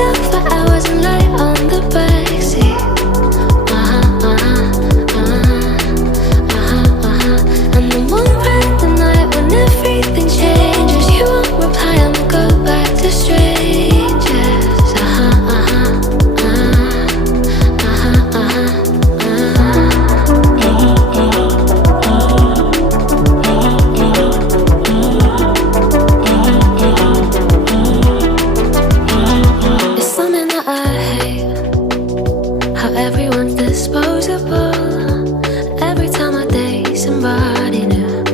Talk for hours and lie on the backseat. And the one bright the night when everything changes. You won't reply, I'ma go back to strangers. It's something that I hate, how everyone's disposable. Every time I date somebody new,